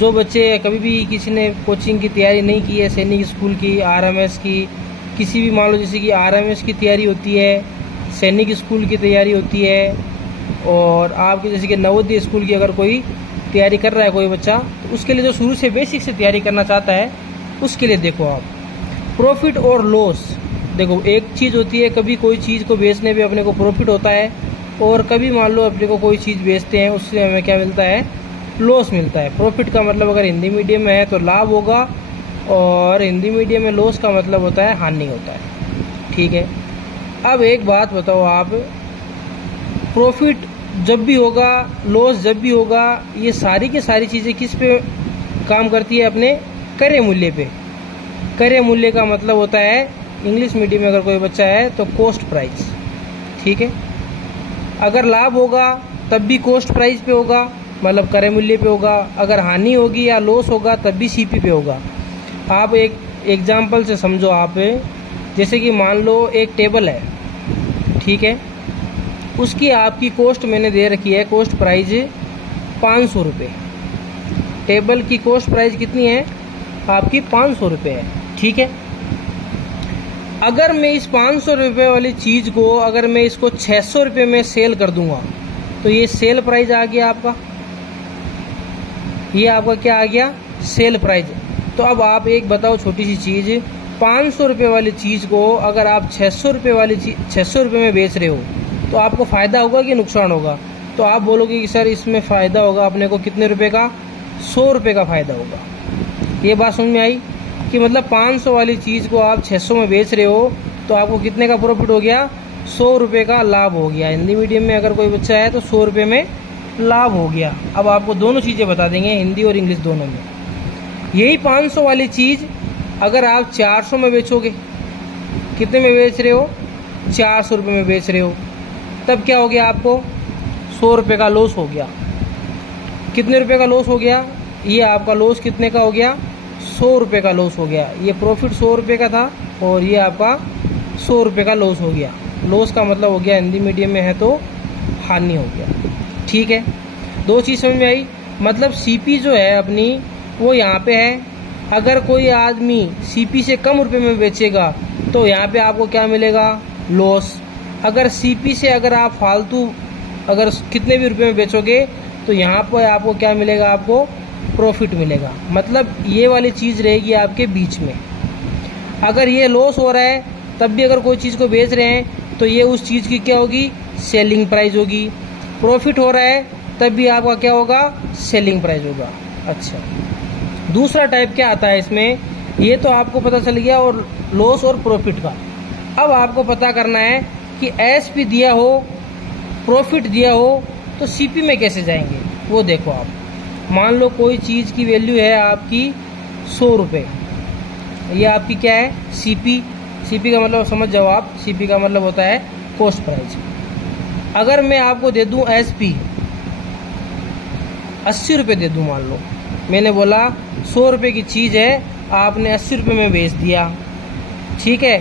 जो बच्चे कभी भी किसी ने कोचिंग की तैयारी नहीं की है, सैनिक स्कूल की, आरएमएस की, किसी भी मान लो जैसे कि आरएमएस की तैयारी होती है, सैनिक स्कूल की तैयारी होती है, और आपके जैसे कि नवोदय स्कूल की अगर कोई तैयारी कर रहा है कोई बच्चा, तो उसके लिए जो शुरू से बेसिक से तैयारी करना चाहता है उसके लिए देखो आप प्रॉफिट और लॉस। देखो एक चीज़ होती है, कभी कोई चीज़ को बेचने पे अपने को प्रॉफिट होता है, और कभी मान लो अपने को कोई चीज़ बेचते हैं उससे हमें क्या मिलता है, लॉस मिलता है। प्रॉफिट का मतलब अगर हिंदी मीडियम में है तो लाभ होगा, और हिंदी मीडियम में लॉस का मतलब होता है हानि होता है। ठीक है, अब एक बात बताओ आप, प्रॉफिट जब भी होगा, लॉस जब भी होगा, ये सारी की सारी चीज़ें किस पे काम करती है, अपने क्रय मूल्य पे। क्रय मूल्य का मतलब होता है, इंग्लिश मीडियम में अगर कोई बच्चा है तो कॉस्ट प्राइस। ठीक है, अगर लाभ होगा तब भी कॉस्ट प्राइस पे होगा, मतलब क्रय मूल्य पे होगा। अगर हानि होगी या लॉस होगा तब भी सीपी पे होगा। आप एक एग्जाम्पल से समझो आप, जैसे कि मान लो एक टेबल है, ठीक है, उसकी आपकी कॉस्ट मैंने दे रखी है, कॉस्ट प्राइस 500 रुपये। टेबल की कॉस्ट प्राइस कितनी है आपकी, 500 रुपये है। ठीक है, अगर मैं इस 500 रुपये वाली चीज़ को अगर मैं इसको 600 रुपये में सेल कर दूंगा तो ये सेल प्राइस आ गया आपका, ये आपका क्या आ गया, सेल प्राइस। तो अब आप एक बताओ छोटी सी चीज़, 500 रुपये वाली चीज़ को अगर आप 600 रुपये वाली चीज़ 600 रुपये में बेच रहे हो तो आपको फ़ायदा होगा कि नुकसान होगा। तो आप बोलोगे कि सर इसमें फ़ायदा होगा अपने को, कितने रुपए का, 100 रुपये का फ़ायदा होगा। ये बात समझ में आई कि मतलब 500 वाली चीज़ को आप 600 में बेच रहे हो तो आपको कितने का प्रॉफिट हो गया, 100 रुपये का लाभ हो गया। हिंदी मीडियम में अगर कोई बच्चा है तो 100 रुपये में लाभ हो गया। अब आपको दोनों चीज़ें बता देंगे, हिंदी और इंग्लिश दोनों में। यही 500 वाली चीज़ अगर आप 400 में बेचोगे, कितने में बेच रहे हो, 400 रुपये में बेच रहे हो, तब क्या हो गया, आपको 100 रुपये का लॉस हो गया। कितने रुपए का लॉस हो गया, ये आपका लॉस कितने का हो गया, 100 रुपये का लॉस हो गया। ये प्रॉफिट 100 रुपये का था और ये आपका 100 रुपये का लॉस हो गया। लॉस का मतलब हो गया हिंदी मीडियम में है तो हानि हो गया। ठीक है, दो चीज़ समझ में आई। मतलब सीपी जो है अपनी वो यहाँ पे है। अगर कोई आदमी सीपी से कम रुपए में बेचेगा तो यहाँ पे आपको क्या मिलेगा, लॉस। अगर सीपी से अगर आप फालतू अगर कितने भी रुपए में बेचोगे तो यहाँ पर आपको क्या मिलेगा, आपको प्रॉफिट मिलेगा। मतलब ये वाली चीज़ रहेगी आपके बीच में। अगर ये लॉस हो रहा है तब भी अगर कोई चीज़ को बेच रहे हैं तो ये उस चीज़ की क्या होगी, सेलिंग प्राइस होगी। प्रॉफिट हो रहा है तब भी आपका क्या होगा, सेलिंग प्राइस होगा। अच्छा, दूसरा टाइप क्या आता है इसमें, ये तो आपको पता चल गया, और लॉस और प्रॉफिट का। अब आपको पता करना है कि एसपी दिया हो, प्रॉफिट दिया हो, तो सीपी में कैसे जाएंगे वो देखो आप। मान लो कोई चीज़ की वैल्यू है आपकी 100 रुपये, ये आपकी क्या है, सीपी। सीपी का मतलब समझ जाओ आप, सीपी का मतलब होता है कॉस्ट प्राइस। अगर मैं आपको दे दूं एसपी 80 रुपये दे दूं, मान लो मैंने बोला 100 रुपये की चीज़ है, आपने 80 रुपये में बेच दिया, ठीक है,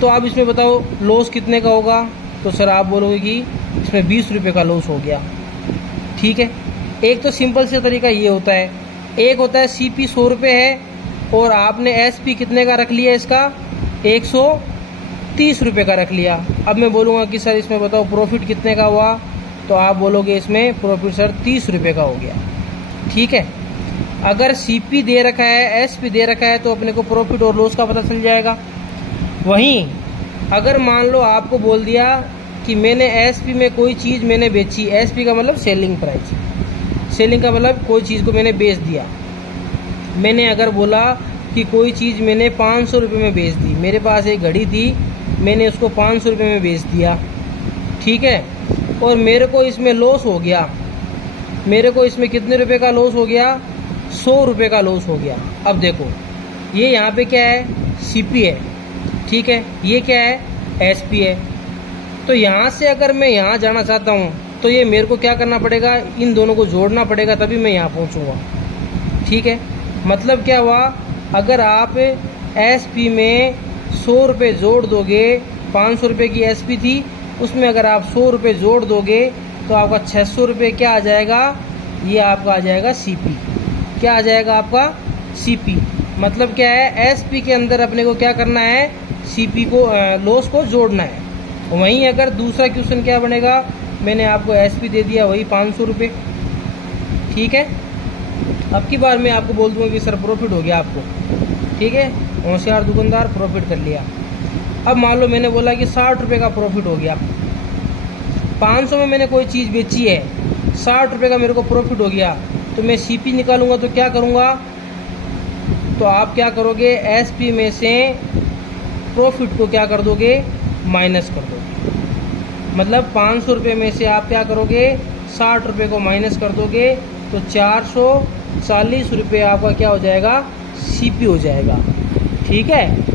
तो आप इसमें बताओ लॉस कितने का होगा। तो सर आप बोलोगे कि इसमें 20 रुपये का लॉस हो गया। ठीक है, एक तो सिंपल से तरीका ये होता है। एक होता है सीपी 100 रुपये है और आपने एसपी कितने का रख लिया, इसका 130 रुपये का रख लिया। अब मैं बोलूँगा कि सर इसमें बताओ प्रॉफिट कितने का हुआ, तो आप बोलोगे इसमें प्रॉफिट सर 30 रुपये का हो गया। ठीक है, अगर सीपी दे रखा है, एसपी दे रखा है, तो अपने को प्रॉफिट और लॉस का पता चल जाएगा। वहीं अगर मान लो आपको बोल दिया कि मैंने एसपी में कोई चीज़ मैंने बेची, एसपी का मतलब सेलिंग प्राइस, सेलिंग का मतलब कोई चीज़ को मैंने बेच दिया। मैंने अगर बोला कि कोई चीज़ मैंने 500 रुपये में बेच दी, मेरे पास एक घड़ी थी, मैंने उसको 500 रुपये में बेच दिया, ठीक है, और मेरे को इसमें लॉस हो गया। मेरे को इसमें कितने रुपए का लॉस हो गया, 100 रुपये का लॉस हो गया। अब देखो ये यहाँ पे क्या है, सीपी है, ठीक है, ये क्या है, एसपी है। तो यहाँ से अगर मैं यहाँ जाना चाहता हूँ तो ये मेरे को क्या करना पड़ेगा, इन दोनों को जोड़ना पड़ेगा, तभी मैं यहाँ पहुँचूँगा। ठीक है, मतलब क्या हुआ, अगर आप एसपी में 100 रुपये जोड़ दोगे, 500 रुपये की एसपी थी, उसमें अगर आप 100 रुपये जोड़ दोगे तो आपका 600 रुपये क्या आ जाएगा, ये आपका आ जाएगा सीपी। क्या आ जाएगा आपका सीपी। मतलब क्या है, एसपी के अंदर अपने को क्या करना है, सीपी को लॉस को जोड़ना है। वहीं अगर दूसरा क्वेश्चन क्या बनेगा, मैंने आपको एसपी दे दिया वही 500 रुपये, ठीक है। अब की बार मैं आपको बोल दूंगा कि सर प्रॉफिट हो गया आपको, ठीक है। होशियार दुकानदार प्रॉफिट कर लिया। अब मान लो मैंने बोला कि 60 रुपये का प्रॉफिट हो गया, 500 में मैंने कोई चीज़ बेची है, 60 रुपये का मेरे को प्रॉफिट हो गया, तो मैं सीपी निकालूंगा तो क्या करूँगा, तो आप क्या करोगे, एसपी में से प्रॉफिट को क्या कर दोगे, माइनस कर दोगे। मतलब 500 रुपये में से आप क्या करोगे, 60 रुपये को माइनस कर दोगे, तो 440 रुपये आपका क्या हो जाएगा, सीपी हो जाएगा, ठीक है।